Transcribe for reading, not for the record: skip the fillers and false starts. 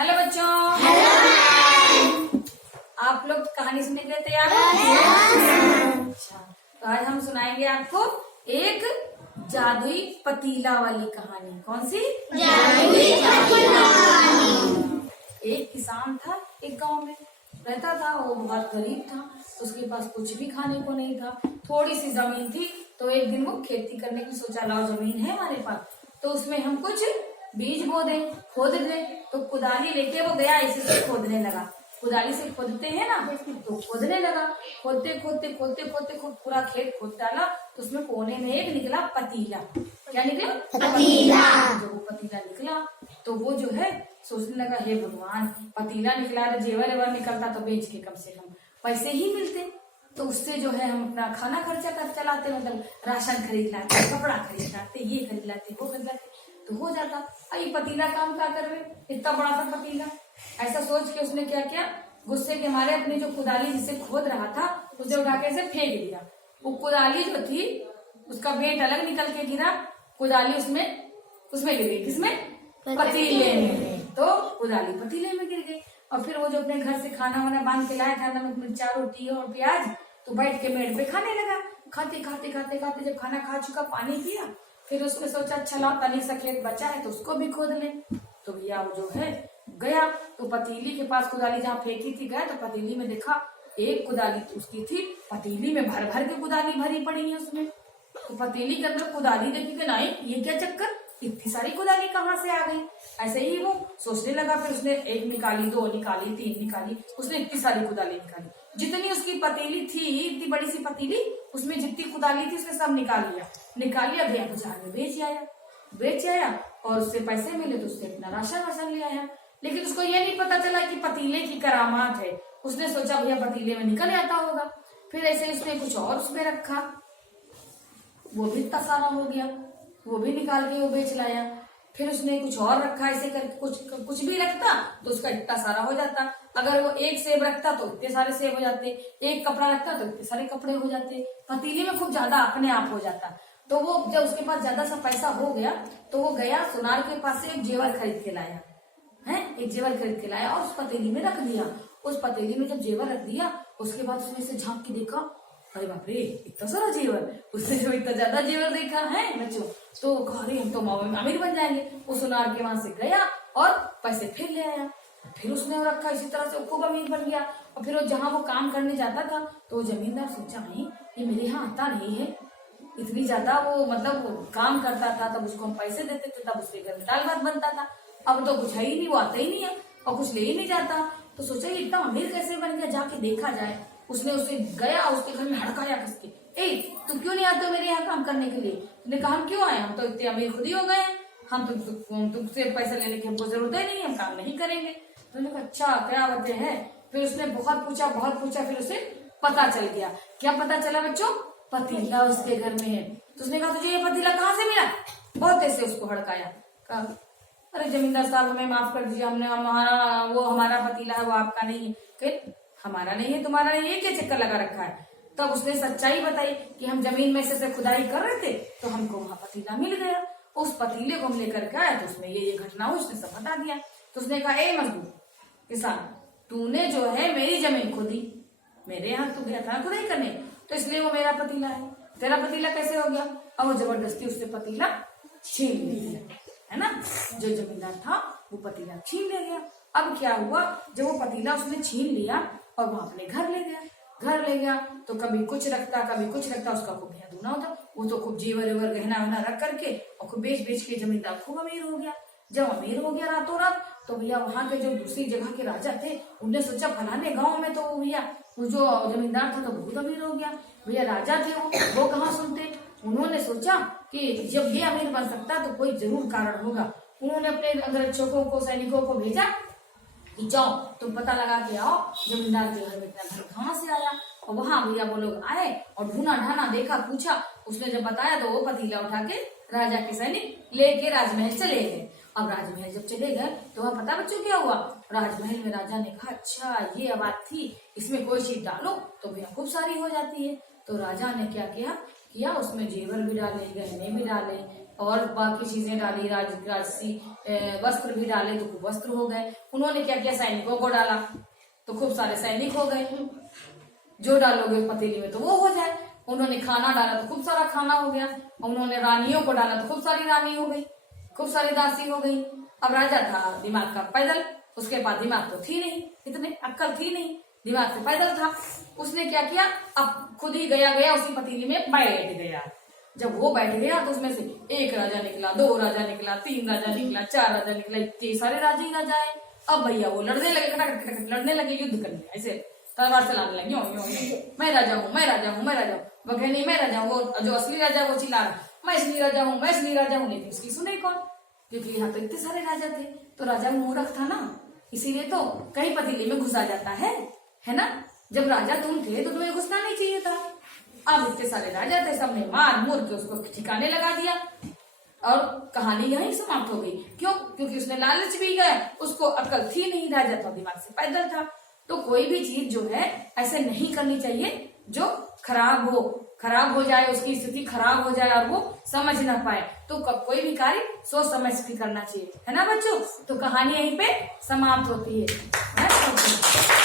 Hello बच्चों। Hello. आप लोग कहानी सुनने के लिए तैयार हो? अच्छा, तो आज हम सुनाएंगे आपको एक जादुई पतीला वाली कहानी। कौन सी? जादुई पतीला वाली। एक किसान था, एक गांव में रहता था। वो बहुत गरीब था, उसके पास कुछ भी खाने को नहीं था। थोड़ी सी जमीन थी, तो एक दिन वो खेती करने की सोचा, लाओ जमीन है हमारे पास, तो उसमें हम कुछ बीज बो दें, खोद दें। तो कुदाली लेके वो गया, इसी से खोदने लगा। कुदाली से खोदते हैं ना, तो खोदने लगा। खोदते खोदते खोदते खोदते पूरा खेत खोद डाला। तो उसमें कोने में एक निकला पतीला। क्या निकला? पतीला। जब वो पतीला निकला तो वो जो है सोचने लगा, हे भगवान, पतीला निकला तो जेवर वेवर निकलता तो बेच के कम से कम पैसे ही मिलते, तो उससे जो है हम अपना खाना खर्चा कर चलाते, मतलब राशन खरीद लाते, कपड़ा खरीद लाते, ये खरीद लाते, वो खरीद लाते, तो हो जाता। अरे पतीला काम क्या कर रहे, इतना बड़ा सा पतीला। ऐसा सोच के उसने क्या किया, गुस्से के मारे अपनी जो कुदाली जिसे खोद रहा था उसे उठा के ऐसे फेंक दिया। वो कुदाली जो थी उसका बेट अलग निकल के गिरा, कुदाली उसमें गिर गई। किसमें? पतीले में। तो कुदाली पतीले में गिर गई। और फिर वो जो अपने घर से खाना वाना बांध के लाया था, नमक मिर्चा रोटी और प्याज, तो बैठ के मेड़ पे खाने लगा। खाते खाते खाते खाते जब खाना खा चुका, पानी पिया, फिर उसने सोचा अच्छा लाओ तनिक सा खेत बचा है तो उसको भी खोद ले। तो भैया वो जो है गया, तो पतीली के पास कुदाली जहाँ फेंकी थी गया, तो पतीली में देखा एक कुदाली उसकी थी, पतीली में भर भर के कुदाली भरी पड़ी है उसमें। तो पतीली के अंदर कुदाली देखी कि नहीं, ये क्या चक्कर, इतनी सारी कुदाली कहाँ से आ गई। ऐसे ही वो सोचने लगा। फिर उसने एक निकाली, दो निकाली, तीन निकाली, उसने इतनी सारी कुदाली निकाली। जितनी उसकी पतीली थी, इतनी बड़ी सी पतीली, उसमें जितनी कुदाली थी उसने सब निकाल लिया। गया बाजार में बेच आया और उससे पैसे मिले तो उसने अपना राशन ले आया। लेकिन उसको ये नहीं पता चला कि पतीले की करामात है। उसने सोचा भैया पतीले में निकल आता होगा। फिर ऐसे उसने कुछ और उसमें रखा, वो भी इतना सारा हो गया, वो भी निकाल के वो बेच लाया। फिर उसने कुछ और रखा, ऐसे करके कुछ भी रखता तो उसका इतना सारा हो जाता। अगर वो एक सेब रखता तो इतने सारे सेब हो जाते, एक कपड़ा रखता तो इतने सारे कपड़े हो जाते। पतीली में खूब ज्यादा अपने आप हो जाता। तो वो जब उसके पास ज्यादा सा पैसा हो गया तो वो गया सुनार के पास से एक जेवर खरीद के लाया है, एक जेवर खरीद के लाया और उस पतीली में रख दिया। उस पतीली में जब जेवर रख दिया, उसके बाद उसने से झांक के देखा, अरे बाप रे इतना सारा जेवर। उसने जो इतना ज्यादा जेवर देखा है बच्चों, तो कहा अरे हम तो अमीर बन जाएंगे। वो सुनार के वहां से गया और पैसे फिर ले आया। फिर उसने वो रखा, इसी तरह से वो खूब अमीर बन गया। और फिर वो जहाँ वो काम करने जाता था तो वो जमींदार सोचा, नहीं ये मेरे यहाँ आता नहीं है, इतनी ज्यादा वो मतलब वो काम करता था, तब उसको हम पैसे देते थे, तब उसके घर में दाल भात बनता था। अब तो कुछ है ही नहीं, वो आता ही नहीं है और कुछ ले ही नहीं जाता। तो सोचा ये इतना अमीर कैसे बन गया, जाके देखा जाए। उसने उसे गया, उसके घर में हड़काया कसके, ए तुम क्यों नहीं आते मेरे यहाँ काम करने के लिए? उसने कहा हम क्यों आए, हम तो इतने अमीर खुद ही हो गए, हम तुमसे पैसा लेने की हमको जरूरत ही नहीं, हम काम नहीं करेंगे। तो उन्होंने कहा अच्छा क्या वजह है? फिर उसने बहुत पूछा, फिर उसे पता चल गया। क्या पता चला बच्चों? पतीला उसके घर में है। तो उसने कहा तुझे ये पतीला कहाँ से मिला? बहुत ऐसे उसको हड़काया। कहा अरे जमींदार साहब हमें माफ कर दीजिए, वो हमारा पतीला है, वो आपका नहीं है। कहे हमारा नहीं है, तुम्हारा नहीं है, क्या चक्कर लगा रखा है? तब उसने सच्चाई बताई कि हम जमीन में से खुदाई कर रहे थे तो हमको वहां पतीला मिल गया। उस पतीले को हम लेकर के आए तो उसमें ये घटना हुई, उसने सब बता दिया। तो उसने कहा ए मजदूर किसान, तूने जो है मेरी जमीन खोदी, मेरे यहाँ तू गया था खुदाई करने, तो इसलिए वो मेरा पतीला है। तेरा पतीला कैसे हो गया? और वो जबरदस्ती उससे पतीला छीन ले गया, है ना। जो जमींदार था वो पतीला छीन ले गया। अब क्या हुआ, जब वो पतीला उसने छीन लिया और वो अपने घर ले गया तो कभी कुछ रखता उसका खूब भैया दूना होता। वो तो खूब जेवर वेवर गहना वहना रख करके और खूब बेच के जमींदार खूब अमीर हो गया। जब अमीर हो गया रातों रात, तो भैया वहां के जो दूसरी जगह के राजा थे उनने सोचा फलाने गाँव में तो भैया वो जो जमींदार था तो बहुत अमीर हो गया। भैया राजा थे वो कहाँ सुनते। उन्होंने सोचा कि जब ये अमीर बन सकता तो कोई जरूर कारण होगा। उन्होंने अपने अंगरक्षकों को, सैनिकों को भेजा कि जाओ तुम पता लगा के आओ जमींदार के घर में इतना धन कहाँ से आया। और वहां भैया वो लोग आए और ढूंढा ढाना, देखा, पूछा। उसने जब बताया तो वो पतीला उठा के राजा के सैनिक लेके राजमहल चले गए। अब राजमहल जब चले गए तो वह पता बच्चों क्या हुआ, राजमहल में राजा ने कहा अच्छा ये बात थी, इसमें कोई चीज डालो तो भैया खूब सारी हो जाती है। तो राजा ने क्या किया, उसमें जेवर भी डाले, गहने भी डाले और बाकी चीजें डाली, राजसी वस्त्र भी डाले तो खूब वस्त्र हो गए। उन्होंने क्या किया, सैनिकों को डाला तो खूब सारे सैनिक हो गए। जो डालोगे पतीली में तो वो हो जाए। उन्होंने खाना डाला तो खूब सारा खाना हो गया। उन्होंने रानियों को डाला तो खूब सारी रानी हो गई, खूब सारी दासी हो गई। अब राजा था दिमाग का पैदल, उसके पास दिमाग तो थी नहीं, इतने अक्कल थी नहीं, दिमाग से पैदल था। उसने क्या किया, अब खुद ही गया उसी पतीली में बैठ गया। जब वो बैठ गया तो उसमें से एक राजा निकला, 2 राजा निकला, 3 राजा निकला, 4 राजा निकला, इतने सारे राजा ही राजा है। अब भैया वो लड़ने लगे, खटाखट खटाखट लड़ने लगे, युद्ध करने ऐसे तलवार चलाने लगे, यो यो यो, मैं राजा हूँ, मैं राजा हूँ, मैं राजा हूँ। वो कहे नहीं मैं राजा हूँ। वो जो असली राजा वो चिल्ला रहा, मैं असली राजा हूँ, मैं असली राजा हूँ। लेकिन उसकी सुने कौन, क्योंकि यहाँ तो इतने सारे राजा थे। तो राजा मूर्ख था ना, इसीलिए तो कहीं पतीली में घुसा जाता है ना। जब राजा तुम थे तो तुम्हें घुसना नहीं चाहिए था। अब इतने सारे राजा थे, सबने मार मूर के उसको ठिकाने लगा दिया और कहानी यहीं समाप्त हो गई। क्यों? क्योंकि उसने लालच भी गया, उसको अक्ल थी नहीं, राजा तो दिमाग से पैदल था। तो कोई भी चीज जो है ऐसे नहीं करनी चाहिए जो खराब हो जाए, उसकी स्थिति खराब हो जाए और वो समझ ना पाए। तो कोई भी कार्य सोच समझ के करना चाहिए, है ना बच्चों। तो कहानी यहीं पे समाप्त होती है।